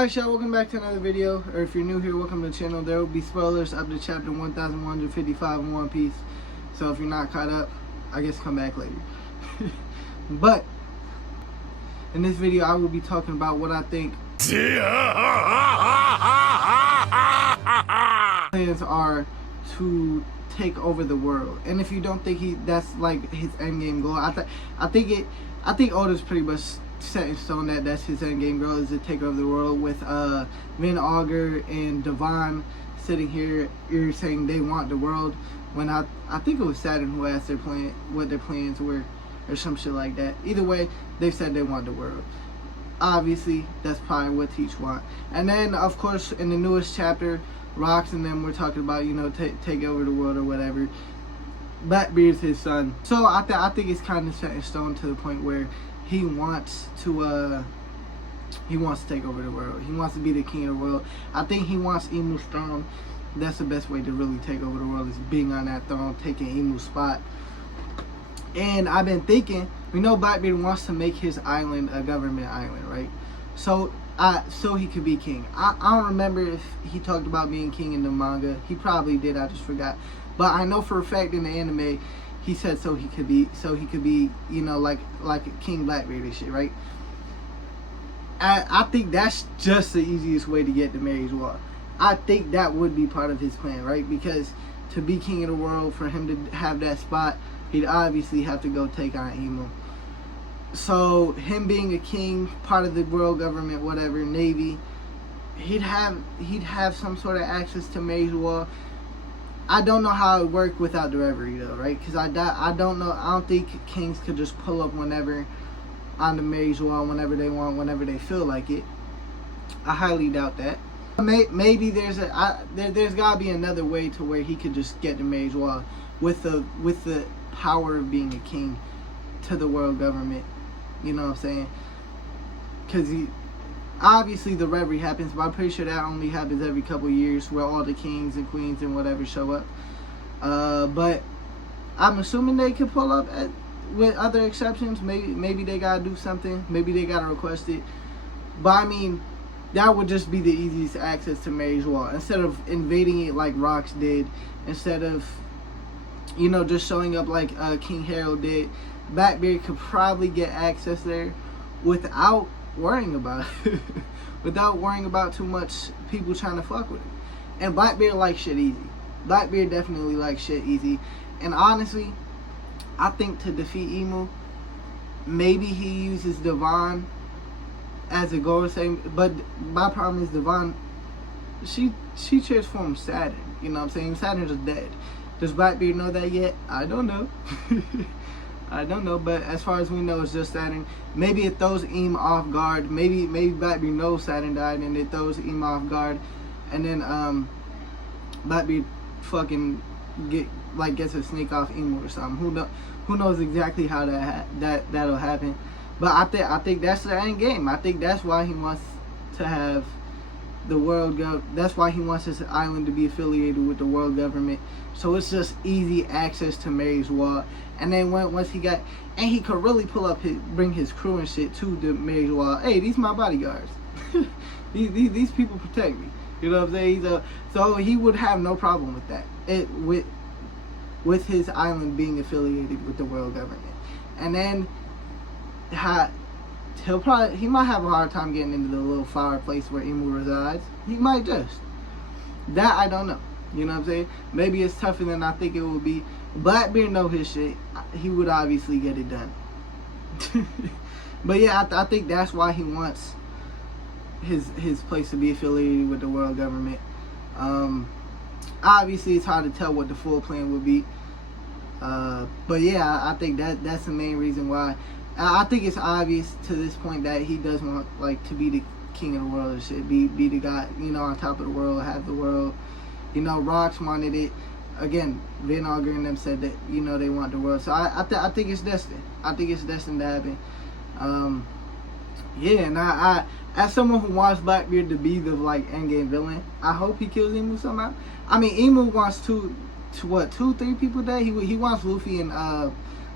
Alright y'all, welcome back to another video, or if you're new here, welcome to the channel. There will be spoilers up to chapter 1155 in One Piece, so if you're not caught up, I guess come back later. But in this video I will be talking about what I think plans are to take over the world. And if you don't think that's like his end game goal, I think Oda's pretty much set in stone that that's his end game goal, is to take over the world, with Vin Auger and Devon sitting here saying they want the world, when I think it was Saturn who asked what their plans were or some shit like that. Either way, they said they want the world. Obviously that's probably what Teach want. And then of course in the newest chapter, Rocks and them were talking about, you know, take over the world or whatever. Blackbeard's his son, so I think it's kind of set in stone to the point where he wants to take over the world. He wants to be the king of the world. I think he wants Imu's throne. That's the best way to really take over the world, is being on that throne, taking Imu's spot. And I've been thinking, we know Blackbeard wants to make his island a government island, right? So he could be king. I don't remember if he talked about being king in the manga. He probably did, I just forgot. But I know for a fact in the anime he said so he could be, you know, like King Blackbeard and shit, right? I think that's just the easiest way to get to Mary's Wall. I think that would be part of his plan, right? Because to be king of the world, for him to have that spot, he'd obviously have to go take on Imu. So him being a king, part of the world government, whatever, navy, he'd have some sort of access to Mary's Wall. I don't know how it would work without the reverie though, right? Because I don't know. I don't think kings could just pull up whenever on the Mary's Wall, whenever they want, whenever they feel like it. I highly doubt that. Maybe there's got to be another way to where he could just get the Mary's Wall with the power of being a king to the world government. You know what I'm saying? Because obviously the reverie happens, but I'm pretty sure that only happens every couple of years, where all the kings and queens and whatever show up. But I'm assuming they could pull up with other exceptions. Maybe they gotta do something. Maybe they gotta request it. But I mean, that would just be the easiest access to Mary's Wall, instead of invading it like Rocks did, instead of, you know, just showing up like King Harold did. Blackbeard could probably get access there without worrying about it. Without worrying about too much people trying to fuck with it. And Blackbeard likes shit easy. Blackbeard definitely likes shit easy. And honestly, I think to defeat Imu, maybe he uses Devon as a goal, but my problem is Devon, she transformed Saturn. You know what I'm saying? Saturn's dead. Does Blackbeard know that yet? I don't know. I don't know, but as far as we know, it's just Saturn. Maybe it throws Im off guard. Maybe Blackbeard knows Saturn died and it throws Im off guard, and then Blackbeard fucking gets a sneak off Imu or something. Who knows exactly how that'll happen? But I think that's the end game. I think that's why he wants to have the world that's why he wants his island to be affiliated with the world government, so it's just easy access to Mary's Wall. And then once he could really pull up bring his crew and shit to the Mary's Wall. Hey, these my bodyguards. these people protect me. You know what I'm saying? So he would have no problem with that. With his island being affiliated with the world government. And then he might have a hard time getting into the little fireplace where Imu resides. He might just. That I don't know. You know what I'm saying? Maybe it's tougher than I think it will be. Blackbeard know his shit. He would obviously get it done. But yeah, I think that's why he wants his place to be affiliated with the world government. Obviously it's hard to tell what the full plan would be. But yeah, I think that's the main reason why. I think it's obvious to this point that he does want to be the king of the world and shit, be the guy, you know, on top of the world, have the world. You know, Rocks wanted it. Again, Vin Auger and them said that, you know, they want the world. So I think it's destined. I think it's destined to happen. Yeah, and I as someone who wants Blackbeard to be the endgame villain, I hope he kills Imu somehow. I mean, Imu wants 2, 3 people dead. He wants Luffy and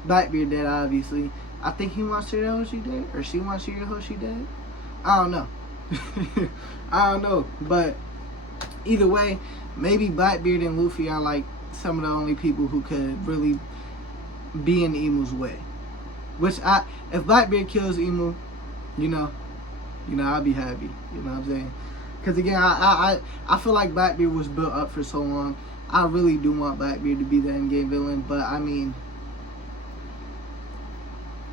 Blackbeard dead, obviously. I think he wants Shirahoshi dead, or she wants Shirahoshi dead. I don't know. I don't know, but either way, maybe Blackbeard and Luffy are like some of the only people who could really be in Emu's way. Which if Blackbeard kills Emu, you know, I'll be happy. You know what I'm saying? Because again, I feel like Blackbeard was built up for so long. I really do want Blackbeard to be the endgame villain, but I mean,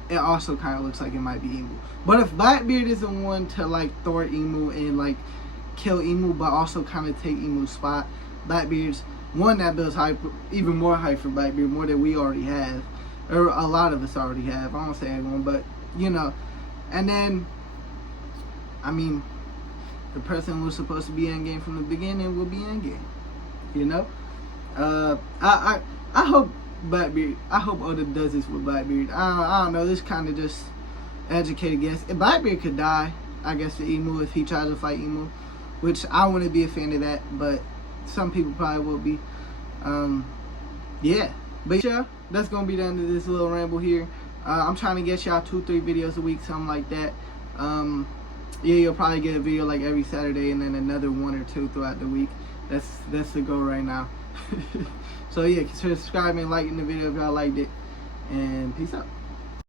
it also kind of looks like it might be Emu. But if Blackbeard is the one to like thwart Emu and like kill Emu, but also kind of take Emu's spot, Blackbeard's one that builds hype, even more hype for Blackbeard, more than we already have, or a lot of us already have. I won't say everyone, but you know. And then, I mean, the person who was supposed to be endgame from the beginning will be endgame. You know, I hope Blackbeard. I hope Oda does this with Blackbeard. I don't know. This kind of just educated guess. If Blackbeard could die, I guess the Emu if he tries to fight Emu, which I wouldn't be a fan of that, but some people probably will be. Yeah, but yeah, that's gonna be the end of this little ramble here. I'm trying to get y'all 2-3 videos a week, something like that. Yeah, you'll probably get a video like every Saturday, and then another 1 or 2 throughout the week. That's the goal right now. So yeah, consider subscribing and liking the video if y'all liked it, and peace out.